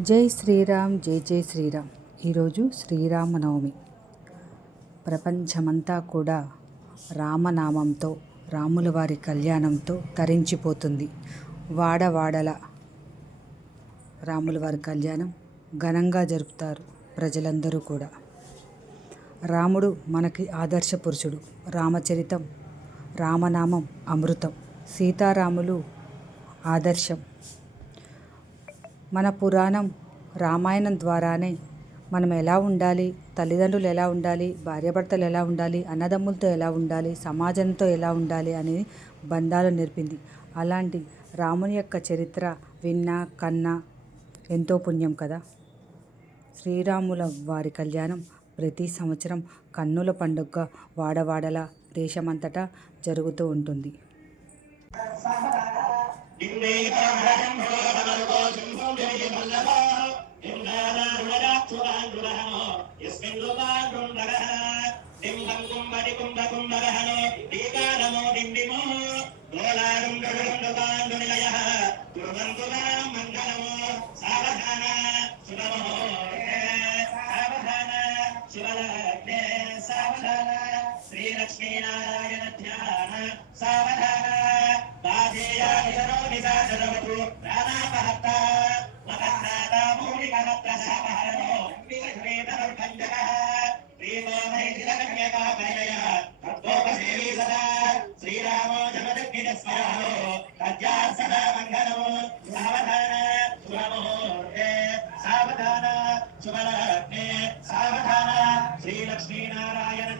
జై శ్రీరామ్ జై జై శ్రీరామ్. ఈరోజు శ్రీరామనవమి. ప్రపంచమంతా కూడా రామనామంతో రాముల వారి కళ్యాణంతో తరించిపోతుంది. వాడవాడల రాముల వారి కళ్యాణం ఘనంగా జరుపుతారు ప్రజలందరూ కూడా. రాముడు మనకి ఆదర్శ పురుషుడు. రామచరితం రామనామం అమృతం. సీతారాములు ఆదర్శం. మన పురాణం రామాయణం ద్వారానే మనం ఎలా ఉండాలి తల్లిదండ్రులు ఎలా ఉండాలి భార్యాభర్తలు ఎలా ఉండాలి అన్నదమ్ములతో ఎలా ఉండాలి సమాజంతో ఎలా ఉండాలి అనే బంధాలు నేర్పింది. అలాంటి రాముని యొక్క చరిత్ర విన్నా కన్నా ఎంతో పుణ్యం కదా. శ్రీరాముల వారి కళ్యాణం ప్రతి సంవత్సరం కన్నుల పండుగ వాడవాడల దేశమంతటా జరుగుతూ ఉంటుంది. శ్రీలక్ష్మీనారాయణ ధ్యాన సావధాన బాధేయ నిశాచరవతు ప్రాణాపహత్త మతః సావహరణో విశ్వేతరుపంజకः ప్రేమో మైథిలకన్యకాపరిణయ తత్వోపసేవి సదా శ్రీరామో జగదగ్నిజస్వరో తజ్జా సదా మంగళమో సావధాన శుభముహూర్తే సావధాన శుభలగ్నే సావధాన శ్రీలక్ష్మీనారాయణ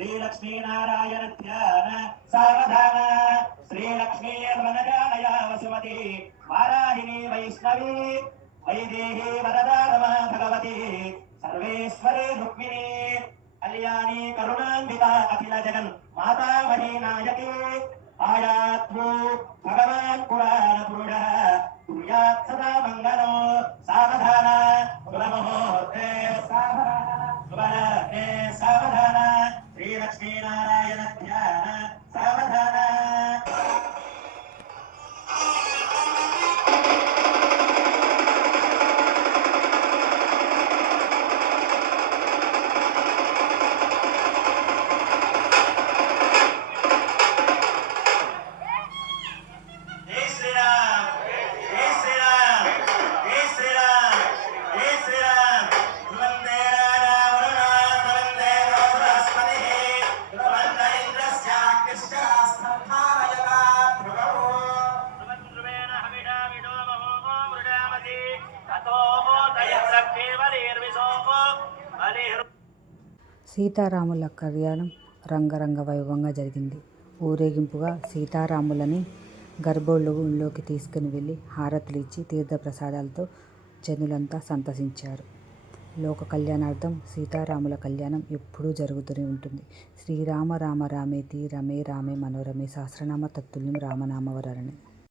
श्रीलक्ष्मीनारायणध्यान सावधान श्रीलक्ष्मीर्वनजानया वसुमती वाराहिणी वैष्णवी। वैदेही वरदा नमः भगवती सर्वेश्वरे रुक्मिणी। कल्याणी करुणाम्बिका अखिल जगन् माता मही नायके। आयात्रो भगवान् पुराणपुरुषः। कुर्यात् सदा मङ्गलम् सावधान। नमो సీతారాముల కళ్యాణం రంగరంగ వైభవంగా జరిగింది. ఊరేగింపుగా సీతారాములని గర్భోళ్ళలోకి తీసుకుని వెళ్ళి హారతులు ఇచ్చి తీర్థప్రసాదాలతో జనులంతా సంతసించారు. లోక కళ్యాణార్థం సీతారాముల కళ్యాణం ఎప్పుడూ జరుగుతూనే ఉంటుంది. శ్రీరామ రామ రామేతి రమే రామే మనోరమే సహస్రనామ తత్తుల్యం రామనామవరణి